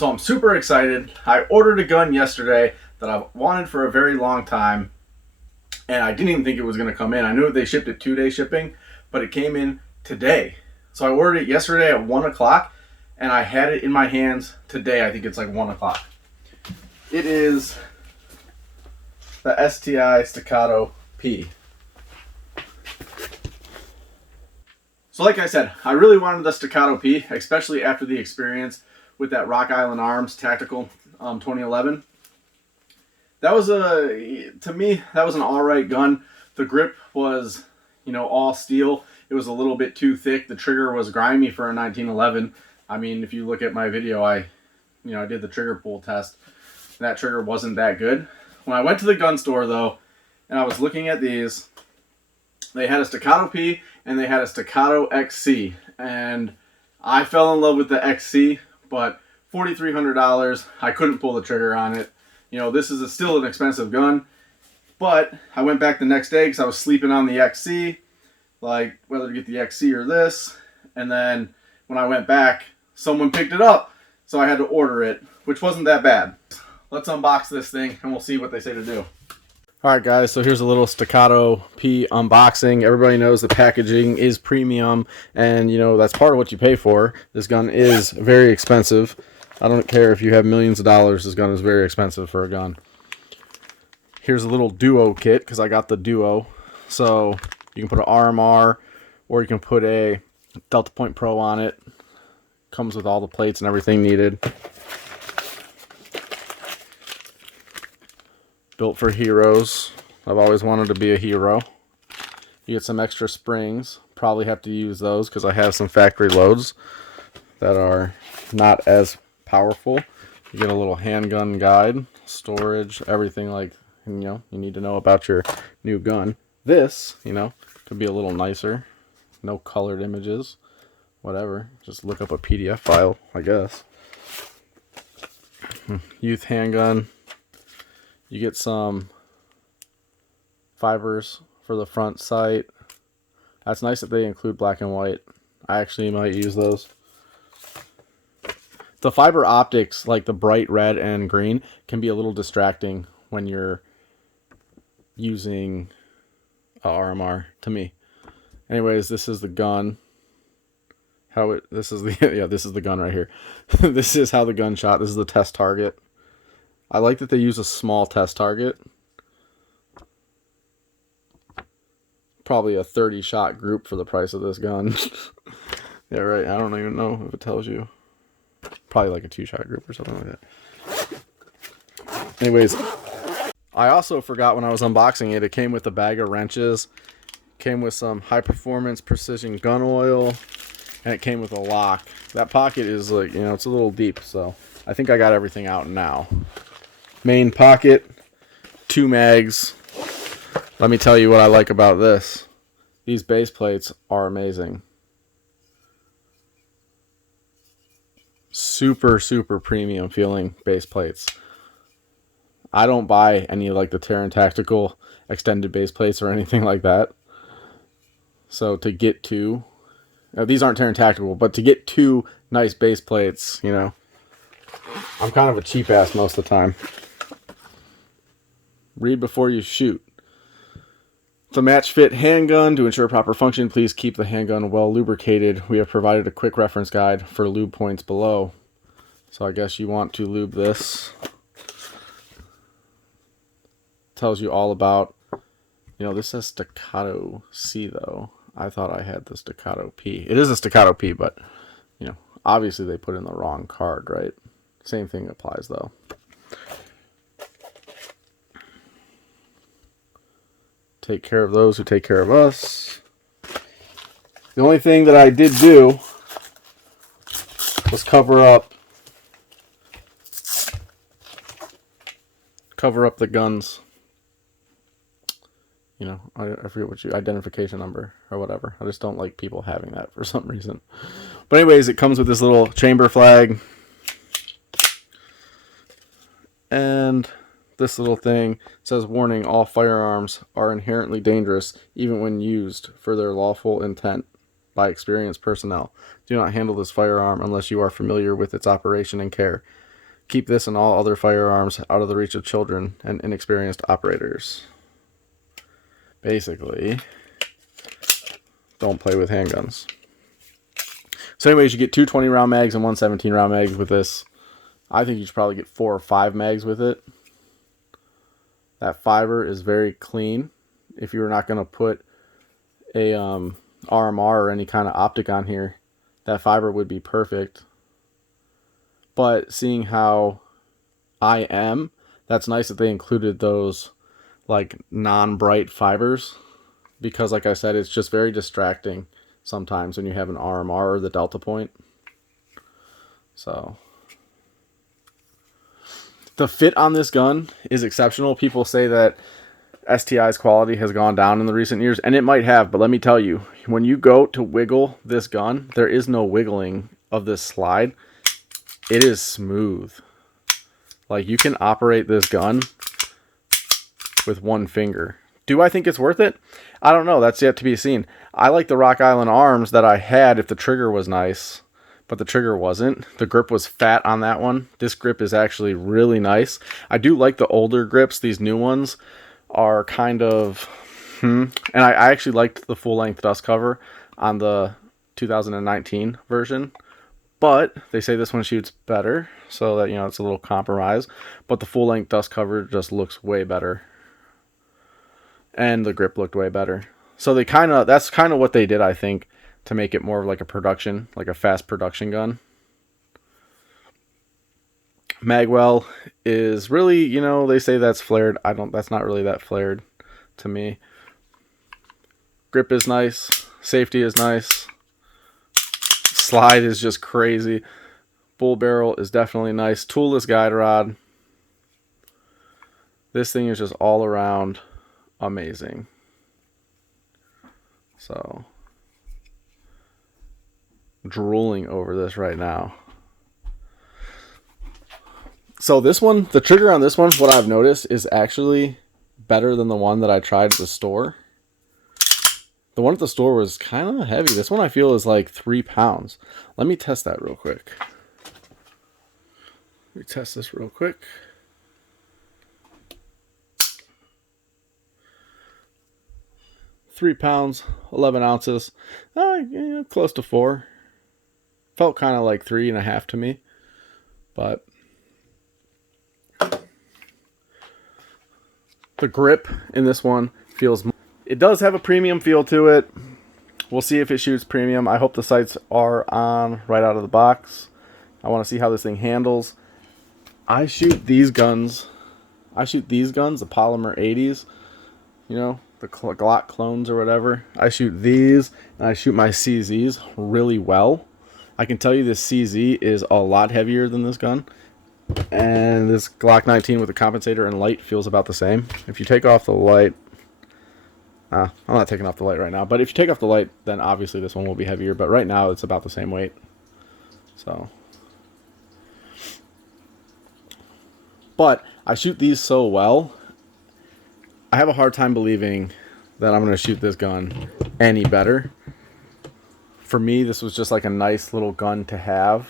So I'm super excited. I ordered a gun yesterday that I've wanted for a very long time, and I didn't even think it was going to come in. I knew they shipped it 2-day shipping, but it came in today. So I ordered it yesterday at 1 o'clock, and I had it in my hands today. I think it's like 1 o'clock. It is the STI Staccato P. So like I said, I really wanted the Staccato P, especially after the experience with that Rock Island Arms Tactical 2011. That was to me, that was an alright gun. The grip was, all steel. It was a little bit too thick. The trigger was grimy for a 1911. I mean, if you look at my video, I did the trigger pull test. That trigger wasn't that good. When I went to the gun store though, and I was looking at these, they had a Staccato P and they had a Staccato XC, and I fell in love with the XC, but $4,300, I couldn't pull the trigger on it. This is still an expensive gun, but I went back the next day because I was sleeping on the XC, like whether to get the XC or this, and then when I went back, someone picked it up, so I had to order it, which wasn't that bad. Let's unbox this thing and we'll see what they say to do. Alright guys, so here's a little Staccato P unboxing. Everybody knows the packaging is premium, and that's part of what you pay for. This gun is very expensive. I don't care if you have millions of dollars, this gun is very expensive for a gun. Here's a little Duo kit, because I got the Duo. So you can put an RMR, or you can put a Delta Point Pro on it. Comes with all the plates and everything needed. Built for heroes. I've always wanted to be a hero. You get some extra springs. Probably have to use those because I have some factory loads that are not as powerful. You get a little handgun guide, storage, everything like you need to know about your new gun. This, could be a little nicer. No colored images. Whatever. Just look up a PDF file, I guess. Youth handgun. You get some fibers for the front sight. That's nice that they include black and white. I actually might use those. The fiber optics, like the bright red and green, can be a little distracting when you're using a RMR, to me. Anyways, this is the gun. This is the gun right here. This is how the gun shot. This is the test target. I like that they use a small test target. Probably a 30 shot group for the price of this gun. Yeah, right. I don't even know if it tells you. Probably like a 2-shot group or something like that. Anyways, I also forgot when I was unboxing it, it came with a bag of wrenches, came with some high performance precision gun oil, and it came with a lock. That pocket is like, it's a little deep, so I think I got everything out now. Main pocket, 2 mags. Let me tell you what I like about this. These base plates are amazing. Super, super premium feeling base plates. I don't buy any like the Terran Tactical extended base plates or anything like that. So to get 2, these aren't Terran Tactical, but to get 2 nice base plates, I'm kind of a cheap ass most of the time. Read before you shoot. It's a match fit handgun. To ensure proper function, please keep the handgun well lubricated. We have provided a quick reference guide for lube points below. So I guess you want to lube this. Tells you all about, this says Staccato C though. I thought I had the Staccato P. It is a Staccato P, but, obviously they put in the wrong card, right? Same thing applies though. Take care of those who take care of us. The only thing that I did do was cover up the guns. I forget what identification number or whatever. I just don't like people having that for some reason. But anyways, it comes with this little chamber flag. And this little thing says, warning, all firearms are inherently dangerous even when used for their lawful intent by experienced personnel. Do not handle this firearm unless you are familiar with its operation and care. Keep this and all other firearms out of the reach of children and inexperienced operators. Basically, don't play with handguns. So anyways, you get 2 20-round mags and 1 17-round mags with this. I think you should probably get 4 or 5 mags with it. That fiber is very clean. If you're not going to put a RMR or any kind of optic on here, that fiber would be perfect. But seeing how I am, that's nice that they included those like non-bright fibers, because like I said, it's just very distracting sometimes when you have an RMR or the Delta Point. So the fit on this gun is exceptional. People say that STI's quality has gone down in the recent years, and it might have, but let me tell you, when you go to wiggle this gun, there is no wiggling of this slide. It is smooth. Like, you can operate this gun with one finger. Do I think it's worth it? I don't know. That's yet to be seen. I like the Rock Island arms that I had if the trigger was nice, but the trigger wasn't. The grip was fat on that one. This grip is actually really nice. I do like the older grips. These new ones are kind of... And I actually liked the full-length dust cover on the 2019 version. But they say this one shoots better, so that, you know, it's a little compromise. But the full-length dust cover just looks way better. And the grip looked way better. So they that's kind of what they did, I think, to make it more of like a production, like a fast production gun. Magwell is really, you know, they say that's flared. That's not really that flared to me. Grip is nice. Safety is nice. Slide is just crazy. Bull barrel is definitely nice. Toolless guide rod. This thing is just all around amazing. So, drooling over this right now. So this one, the trigger on this one, what I've noticed is actually better than the one that I tried at the store. The one at the store was kind of heavy. This one I feel is like 3 pounds. Let me test that real quick. Let me test this real quick. 3 pounds, 11 ounces. Yeah, close to 4. Felt kind of like 3.5 to me. But the grip in this one feels... It does have a premium feel to it. We'll see if it shoots premium. I hope the sights are on right out of the box. I want to see how this thing handles. I shoot these guns. The polymer 80s. You know, the Glock clones or whatever. I shoot these, and I shoot my CZs really well. I can tell you this CZ is a lot heavier than this gun. And this Glock 19 with the compensator and light feels about the same. If you take off the light... I'm not taking off the light right now, but if you take off the light, then obviously this one will be heavier, but right now it's about the same weight. So, but I shoot these so well, I have a hard time believing that I'm going to shoot this gun any better. For me, this was just like a nice little gun to have.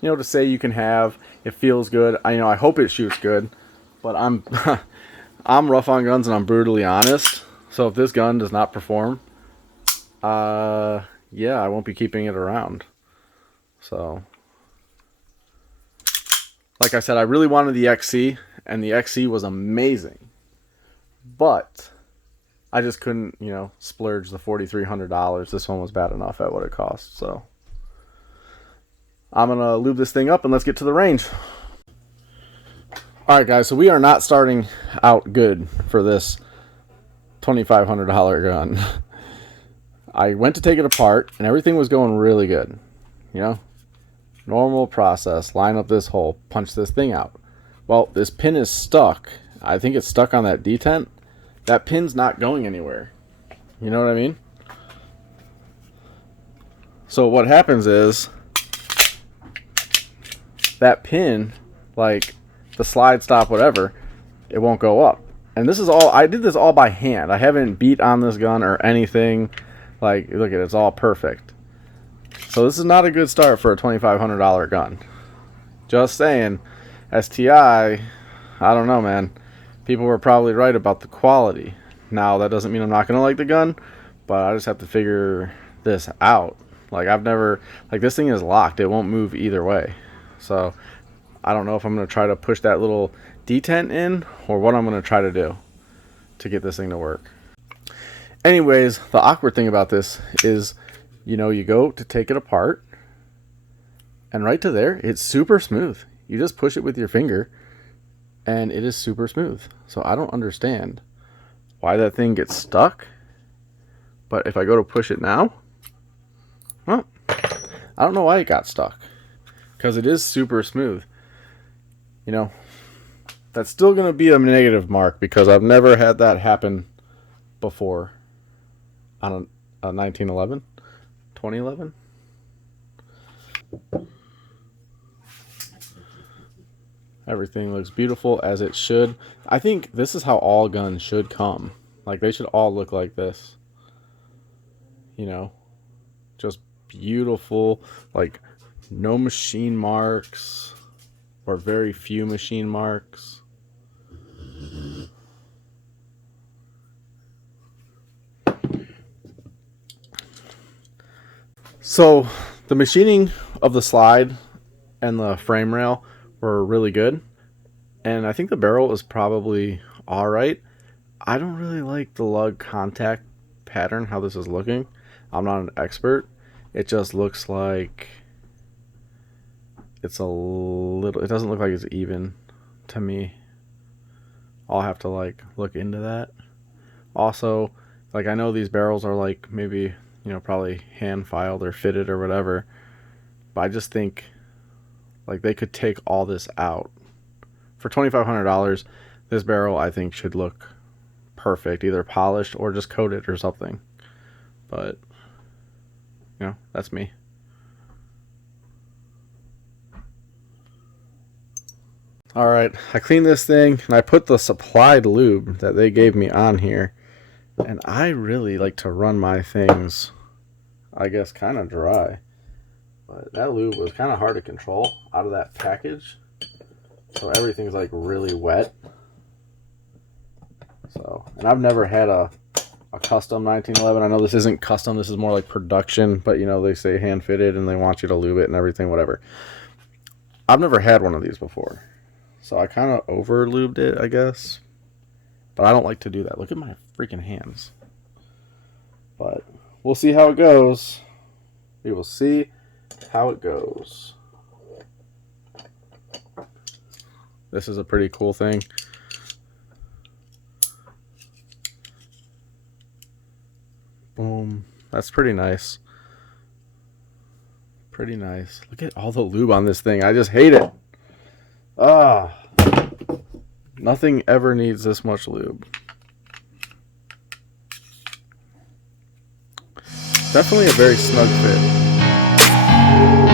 You know, to say you can have, it feels good. I hope it shoots good, but I'm I'm rough on guns and I'm brutally honest. So if this gun does not perform, yeah, I won't be keeping it around. So, like I said, I really wanted the XC, and the XC was amazing. But I just couldn't, you know, splurge the $4,300. This one was bad enough at what it cost. So I'm going to lube this thing up and let's get to the range. All right, guys, so we are not starting out good for this $2,500 gun. I went to take it apart and everything was going really good. You know, normal process, line up this hole, punch this thing out. Well, this pin is stuck. I think it's stuck on that detent. That pin's not going anywhere. You know what I mean? So what happens is that pin, like the slide stop, whatever, it won't go up. And this is all, I did this all by hand. I haven't beat on this gun or anything. Like, look at it, it's all perfect. So this is not a good start for a $2,500 gun. Just saying. STI, I don't know, man. People were probably right about the quality. Now, that doesn't mean I'm not going to like the gun, but I just have to figure this out. Like, I've never, like, this thing is locked. It won't move either way. So, I don't know if I'm going to try to push that little detent in or what I'm going to try to do to get this thing to work. Anyways, the awkward thing about this is, you know, you go to take it apart, and right to there, it's super smooth. You just push it with your finger, and it is super smooth. So I don't understand why that thing gets stuck. But if I go to push it now, well, I don't know why it got stuck. Because it is super smooth. You know, that's still going to be a negative mark because I've never had that happen before on a 1911, 2011. Everything looks beautiful as it should. I think this is how all guns should come. Like, they should all look like this. You know, just beautiful, like no machine marks or very few machine marks. So the machining of the slide and the frame rail were really good, and I think the barrel is probably all right. I don't really like the lug contact pattern, how this is looking. I'm not an expert. It just looks like it's a little, it doesn't look like it's even to me. I'll have to like look into that. Also, like, I know these barrels are like maybe, you know, probably hand filed or fitted or whatever, but I just think like they could take all this out. For $2,500, this barrel I think should look perfect, either polished or just coated or something. But you know, that's me. Alright, I cleaned this thing and I put the supplied lube that they gave me on here. And I really like to run my things, I guess, kind of dry. But that lube was kind of hard to control out of that package. So everything's like really wet. So, and I've never had a custom 1911. I know this isn't custom, this is more like production, but you know, they say hand fitted and they want you to lube it and everything, whatever. I've never had one of these before, so I kind of over lubed it, I guess, but I don't like to do that. Look at my freaking hands. But we'll see how it goes. We will see how it goes. This is a pretty cool thing. Boom. That's pretty nice. Pretty nice. Look at all the lube on this thing. I just hate it. Ah. Nothing ever needs this much lube. Definitely a very snug fit.